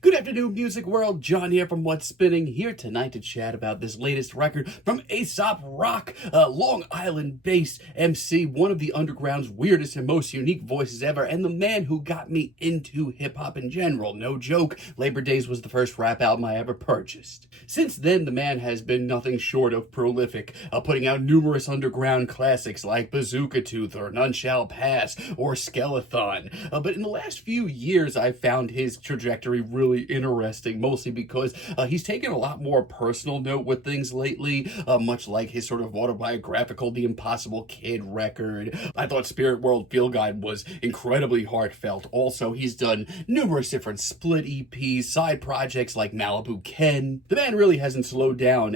Good afternoon, music world. John here from What's Spinning, here tonight to chat about this latest record from Aesop Rock, a Long Island-based MC, one of the underground's weirdest and most unique voices ever, and the man who got me into hip-hop in general. No joke, Labor Days was the first rap album I ever purchased. Since then, the man has been nothing short of prolific, putting out numerous underground classics like Bazooka Tooth or None Shall Pass or Skeleton. But in the last few years, I've found his trajectory really interesting, mostly because he's taken a lot more personal note with things lately, much like his sort of autobiographical The Impossible Kid record. I thought Spirit World Field Guide was incredibly heartfelt. Also, he's done numerous different split EPs, side projects like Malibu Ken. The man really hasn't slowed down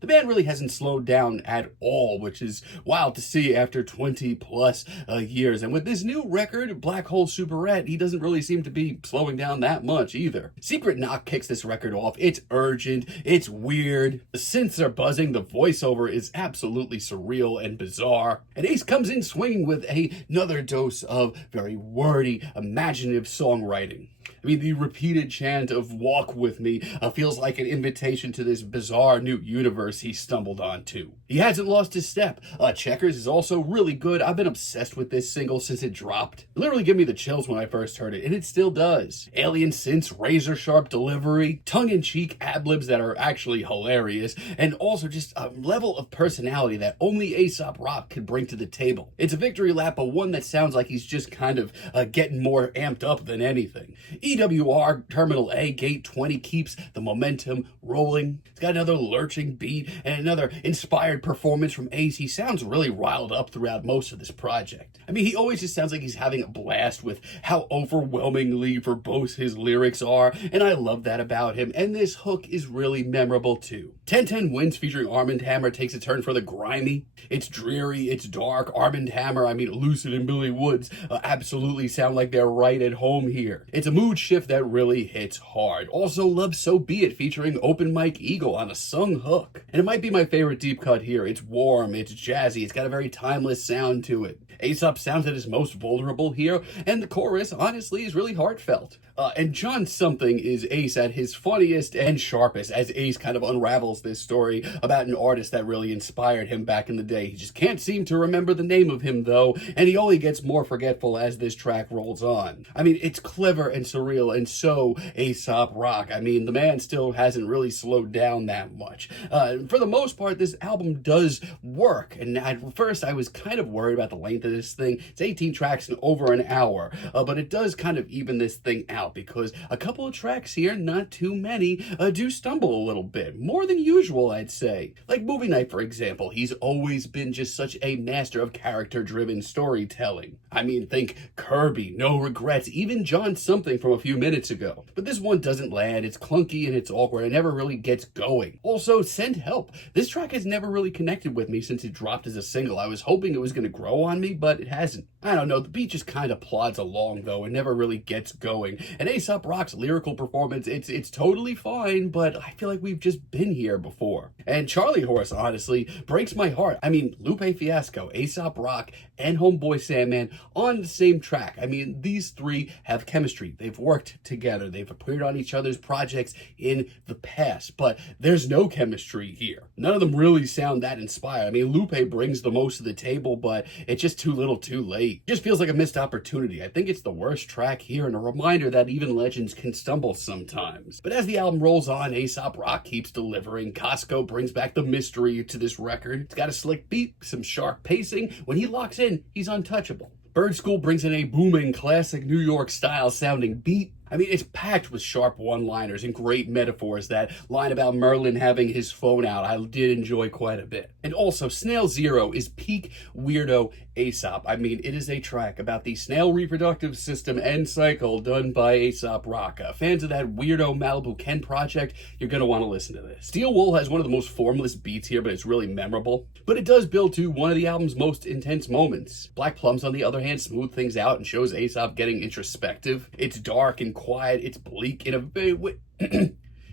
The band really hasn't slowed down at all, which is wild to see after 20 plus years. And with this new record, Black Hole Superette, he doesn't really seem to be slowing down that much either. Secret Knock kicks this record off. It's urgent, it's weird, the synths are buzzing, the voiceover is absolutely surreal and bizarre. And Ace comes in swinging with another dose of very wordy, imaginative songwriting. I mean, the repeated chant of "Walk With Me" feels like an invitation to this bizarre new universe he stumbled onto. He hasn't lost his step. Checkers is also really good. I've been obsessed with this single since it dropped. It literally gave me the chills when I first heard it, and it still does. Alien synths, razor-sharp delivery, tongue-in-cheek ad-libs that are actually hilarious, and also just a level of personality that only Aesop Rock could bring to the table. It's a victory lap, but one that sounds like he's just kind of getting more amped up than anything. EWR Terminal A Gate 20 keeps the momentum rolling. It's got another lurching beat and another inspired performance from Ace. He sounds really riled up throughout most of this project. I mean, he always just sounds like he's having a blast with how overwhelmingly verbose his lyrics are, and I love that about him, and this hook is really memorable too. 1010 Winds featuring Armand Hammer takes a turn for the grimy. It's dreary, it's dark. Armand Hammer, Lucid and Billy Woods absolutely sound like they're right at home here. It's a mood shift that really hits hard. Also love So Be It featuring Open Mike Eagle on a sung hook. And it might be my favorite deep cut here. It's warm, it's jazzy, it's got a very timeless sound to it. Aesop sounds at his most vulnerable here, and the chorus, honestly, is really heartfelt. And John Something is Ace at his funniest and sharpest as Ace kind of unravels this story about an artist that really inspired him back in the day. He just can't seem to remember the name of him, though, and he only gets more forgetful as this track rolls on. I mean, it's clever and surreal, and so Aesop Rock. I mean, the man still hasn't really slowed down that much. For the most part, this album does work, and at first I was kind of worried about the length of this thing. It's 18 tracks in over an hour, but it does kind of even this thing out, because a couple of tracks here, not too many, do stumble a little bit. More than usual, I'd say. Like Movie Night, for example. He's always been just such a master of character-driven storytelling. I mean, think Kirby, No Regrets, even John Something from a few minutes ago. But this one doesn't land. It's clunky and it's awkward. It never really gets going. Also, Send Help. This track has never really connected with me since it dropped as a single. I was hoping it was going to grow on me, but it hasn't. I don't know, the beat just kind of plods along, though, and never really gets going. And Aesop Rock's lyrical performance, it's totally fine, but I feel like we've just been here before. And Charlie Horse, honestly, breaks my heart. I mean, Lupe Fiasco, Aesop Rock, and Homeboy Sandman on the same track. I mean, these three have chemistry. They've worked together. They've appeared on each other's projects in the past, but there's no chemistry here. None of them really sound that inspired. I mean, Lupe brings the most to the table, but it's just too little too late. It just feels like a missed opportunity. I think it's the worst track here, and a reminder that even legends can stumble sometimes. But as the album rolls on, Aesop Rock keeps delivering. Costco brings back the mystery to this record. It's got a slick beat, some sharp pacing. When he locks in, he's untouchable. Bird School brings in a booming, classic New York style sounding beat. I mean, it's packed with sharp one-liners and great metaphors. That line about Merlin having his phone out, I did enjoy quite a bit. And also, Snail Zero is peak weirdo Aesop. I mean, it is a track about the snail reproductive system and cycle done by Aesop Rock. Fans of that weirdo Malibu Ken project, you're going to want to listen to this. Steel Wool has one of the most formless beats here, but it's really memorable. But it does build to one of the album's most intense moments. Black Plums, on the other hand, smooth things out and shows Aesop getting introspective. It's dark and quiet, it's bleak in a very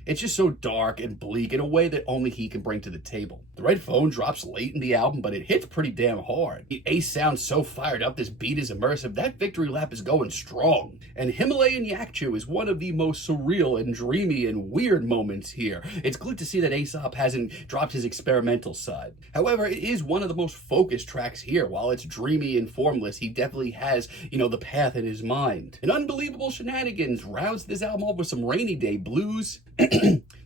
It's just so dark and bleak in a way that only he can bring to the table. The right phone drops late in the album, but it hits pretty damn hard. Ace sounds so fired up, this beat is immersive, that victory lap is going strong. And Himalayan Yak Chew is one of the most surreal and dreamy and weird moments here. It's good to see that Aesop hasn't dropped his experimental side. However, it is one of the most focused tracks here. While it's dreamy and formless, he definitely has, the path in his mind. An unbelievable Shenanigans rounds this album off with some rainy day blues.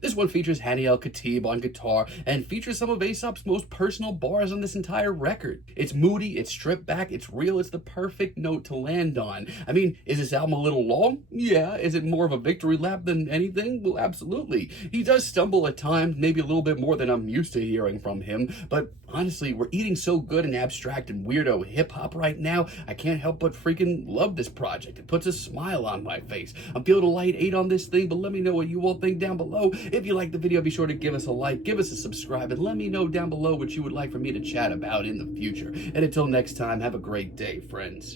This one features Hani El-Khatib on guitar and features some of Aesop's most personal bars on this entire record. It's moody, it's stripped back, it's real, it's the perfect note to land on. I mean, is this album a little long? Yeah. Is it more of a victory lap than anything? Well, absolutely. He does stumble at times, maybe a little bit more than I'm used to hearing from him, but honestly, we're eating so good and abstract and weirdo hip-hop right now, I can't help but freaking love this project. It puts a smile on my face. I'm feeling a light 8 on this thing, but let me know what you all think down below. If you like the video, be sure to give us a like, give us a subscribe, and let me know down below what you would like for me to chat about in the future. And until next time, have a great day, friends.